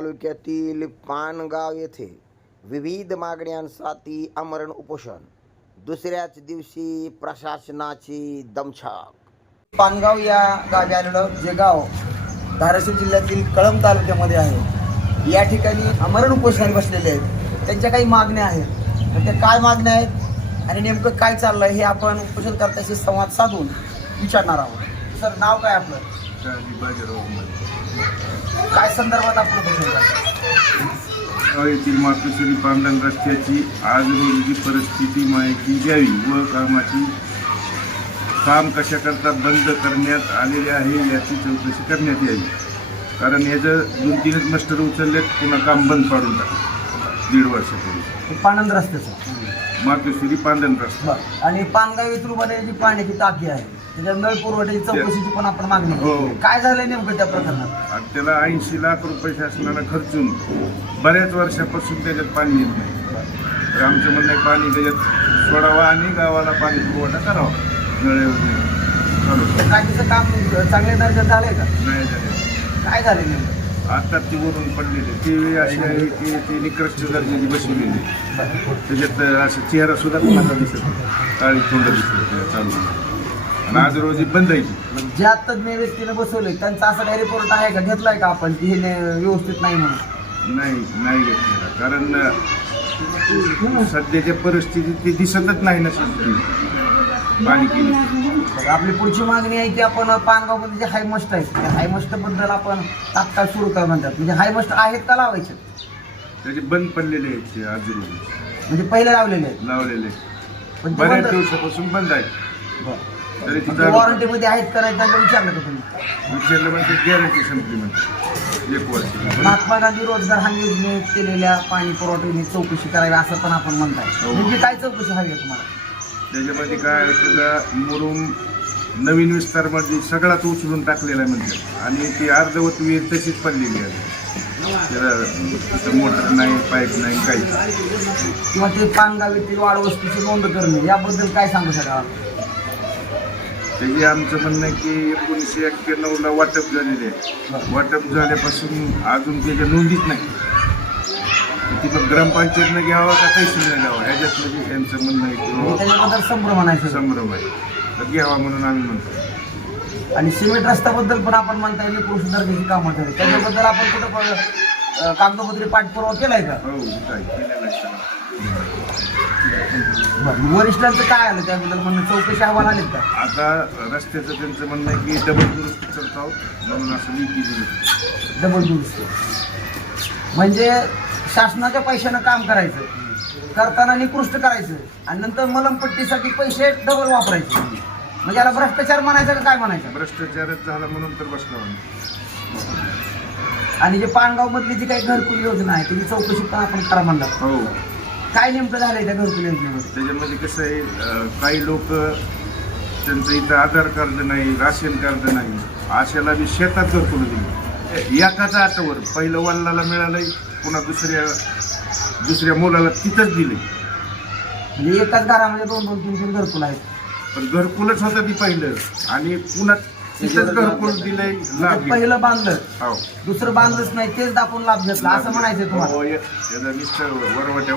तालुक्यातील पानगाव येथे विविध मागण्यांसाठी आमरण उपोषण. दुसऱ्याच दिवशी प्रशासनाची दमछाक. पानगाव या गावी आलेलं जे गाव धाराशिव जिल्ह्यातील कळंब तालुक्यामध्ये आहे. या ठिकाणी अमरण उपोषण बसलेले आहेत. त्यांच्या काही मागण्या आहेत. त्या काय मागण्या आहेत आणि नेमकं काय चाललंय हे आपण उपोषणकर्त्याशी संवाद साधून विचारणार आहोत. सर नाव काय आपलं? काय संदर्भात आपण येथील मातोश्री पांढरण रस्त्याची आज रोजीची परिस्थिती माहिती द्यावी व कामाची काम कशाकरता बंद करण्यात आलेले आहे याची चौकशी करण्यात यावी. कारण याचं दोन तीनच मस्टर उचललेत पुन्हा काम बंद पाडून टाकलं दीड वर्षापूर्वी. पाणंद रस्त्याचं. मातोश्री पांढरण रस्ता. आणि पानगाव येथून बनवलेली पाण्याची टाकी आहे त्याच्या नळ पुरवठ्याची चौकशीची पण आपण मागणी हो. केली. काय झालंय नेमकं त्या प्रकरणात? आणि त्याला ऐंशी लाख रुपये शासनानं खर्चून बऱ्याच वर्षापासून त्याच्यात पाणी येत नाही. तर आमचं म्हणणं आहे पाणी त्याच्यात सोडावं आणि गावाला पाणी पुरवठा करावा. नळे वगैरे चालू काम चांगल्या दर्जात झालंय का? नाही झाले काय झालंय नेमकं? आता ती वरून पडलेली. ती अशी आहे की ती निकृष्ट दर्जाची बसवलेली. त्याच्यात असं चेहरा सुद्धा कोणाचा दिसत नाही. काळी तोंड दिसत चालू आणि आज रोजी बंद आहे ती. ज्या तज्ञ व्यक्तीने बसवले त्यांचा असा काही रिपोर्ट आहे का? घेतलाय का आपण? की हे ने- व्यवस्थित नाही म्हणून? नाही नाही घेतलेला कारण अं, सध्याच्या परिस्थितीत ते दिसतच नाही ना सध्या. पाणी केली तर आपली पुढची मागणी आहे की आपण पानगावमध्ये जे हायमस्ट आहेत त्या हायमस्टबद्दल आपण तात्काळ सुरू कर म्हणतात. म्हणजे हायमस्ट आहेत का लावायचे? त्याचे बंद पडलेले आहेत ते आज रोजी. म्हणजे पहिले लावलेले आहेत. लावलेले पण ते बऱ्याच बंद- दिवसापासून बंद आहे बरं. तरी ते तिथं वॉरंटीमध्ये आहेत का नाही त्यांना विचारलं का तुम्ही. विचारलं म्हणजे गॅरंटी संपली म्हणजे. एक वर्ष. महात्मा गांधी रोजगार हमी योजनेत केलेल्या पाणी पुरवठ्याची चौकशी करावी असं पण आपण म्हणताय. हो. म्हणजे काय चौकशी हवी आहे तुम्हाला? त्याच्यामध्ये काय आहे, त्याचा मुरुम नवीन विस्तारमध्ये सगळाच उचलून टाकलेला आहे म्हणजे. आणि ती अर्धवट विहीर तशीच पडलेली आहे. त्याला तिथं मोटर नाही पाईप नाही काही. किंवा ते पानगाव येथील वाढ वस्तूची नोंद करणे याबद्दल काय सांगू शकाल? त्याची आमचं म्हणणं आहे की एकोणीसशे एक्क्याण्णवला वाटप झालेले आहे. वाटप झाल्यापासून अजून त्याच्या नोंदीच नाही. ती मग ग्रामपंचायतनं घ्यावा का तहसीलनं घ्यावा? ह्याच्यात म्हणजे यांचं म्हणणं आहे की त्याच्याबद्दल संभ्रम म्हणायचं संभ्रम आहे. तर घ्यावा म्हणून आम्ही म्हणतो. आणि सिमेंट रस्त्याबद्दल पण आपण म्हणता येईल कृषी दर्जाची कामं झाली. त्याच्याबद्दल आपण कुठं अं, कागदोपत्री पाठपुरावा केलाय का? हो काय केलेलं आहे. सगळं. बरं वरिष्ठांचं काय आलं त्याबद्दल म्हणणं? चौकशी अहवाल आलेत का? आता रस्त्याचं त्यांचं म्हणणं आहे की डबल दुरुस्त करत आहोत म्हणून असं लिखी दिली डबल दुरुस्त. म्हणजे शासनाच्या पैशानं काम करायचं करताना निकृष्ट करायचं आणि नंतर मलमपट्टीसाठी पैसे डबल वापरायचे. म्हणजे याला भ्रष्टाचार म्हणायचं का काय म्हणायचं? भ्रष्टाचारच झाला म्हणून तर बसलो आम्ही. आणि जे पानगाव मधली जी काही घरकुल योजना आहे त्याची चौकशी पण आपण करा म्हणतात हो. काय नेमकं झालंय त्या घरकुल योजनेमध्ये त्याच्यामध्ये कसं आहे अं, काही लोक त्यांचं इथं आधार कार्ड नाही राशन कार्ड नाही अशाला बी शेतात घरकुल दिली. एकाच आटावर पहिलं वल्लाला मिळालंय पुन्हा दुसऱ्या दुसऱ्या मुलाला तिथंच दिले म्हणजे एकाच घरामध्ये दोन दोन तीन तीन घरकुल आहेत. पण घरकुलच होतं ती पहिलं. आणि पुन्हा तिथंच घरकुल दिलंय लाभ घेतला. पहिलं बांधलं हो. दुसरं बांधलंच नाही तेच दाखवून लाभ घेतला असं म्हणायचं तुम्हाला. हो, त्याचा वरवट्या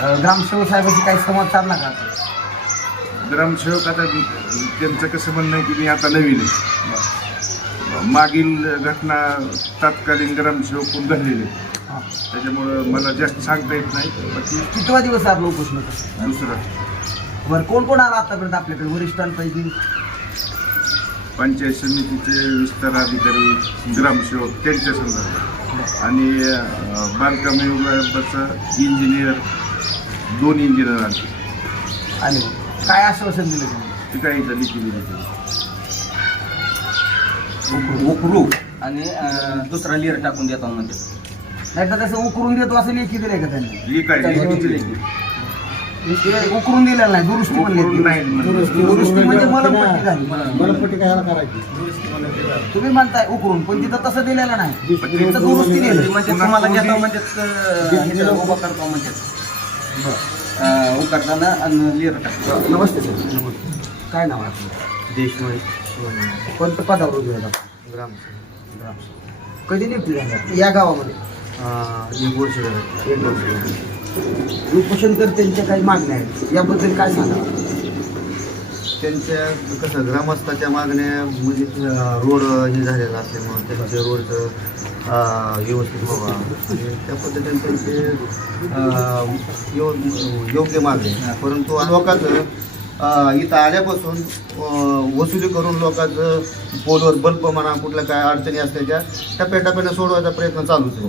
अं, ग्रामसेवक साहेबांशी काही संवाद साधला का? ग्रामसेवक आता त्यांचं कसं म्हणणं आहे की मी आता नवीन आहे. मागील घटना तात्कालीन ग्रामसेवक कोण घडलेले हा. त्याच्यामुळं मला जास्त सांगता येत नाही. बाकी कितवा दिवस आपलं उपोषण दुसरं. बरं कोण कोण आला आतापर्यंत आपल्याकडे? वरिष्ठांपैकी पंचायत समितीचे विस्तार अधिकारी ग्रामसेवक त्यांच्या संदर्भात. आणि अं, बांधकाम विभागाचं इंजिनियर दोन इंजिनियर आले. आले काय आश्वासन दिलं तुम्ही? ते काही दिली त्यांनी. उकरू. आणि अं, दुसरा लिअर टाकून देतो म्हणजे नाही तर तसं उकरून देतो असं लेखी दिलंय का त्यांनी? ही काय लिखी दिली. उकरून दिलेलं नाही दुरुस्ती पण उकरून घेतली. नाही म्हणलं. दुरुस्ती म्हणजे मलमपट्टी झाली. मनपट्टी काय करायची? तुम्ही म्हणताय उकरून पण तिथं तसं दिलेलं नाही. तिथं दुरुस्ती दिली म्हणजे तुम्हाला घेतो म्हणजे उभा करतो म्हणजे. अं, उकारताना आणि लिअर टाकतो नमस्ते सर. काय नाव आहे? देशमुळे कोणतं पदावर उभे आपण? ग्रामसेवक कधी नियुक्ती झाल्या या गावामध्ये. एक वर्ष एक वर्ष उपोषणकर्त्यांच्या काही मागण्या आहेत. याबद्दल काय सांगा? त्यांच्या कसं ग्रामस्थाच्या मागण्या म्हणजे अं, रोड हे झालेला असल्यामुळं त्यांच्या रोडचं अं, व्यवस्थित व्हावा. आणि त्या पद्धतीने त्यांचे अं, यो- योग्य मागणे परंतु लोकांचं अं, इथं आल्यापासून अं, वसुली करून लोकांचं पोलवर बल्ब म्हणा कुठल्या काय अडचणी असल्याच्या टप्प्याटप्प्यानं सोडवायचा प्रयत्न चालूच आहे.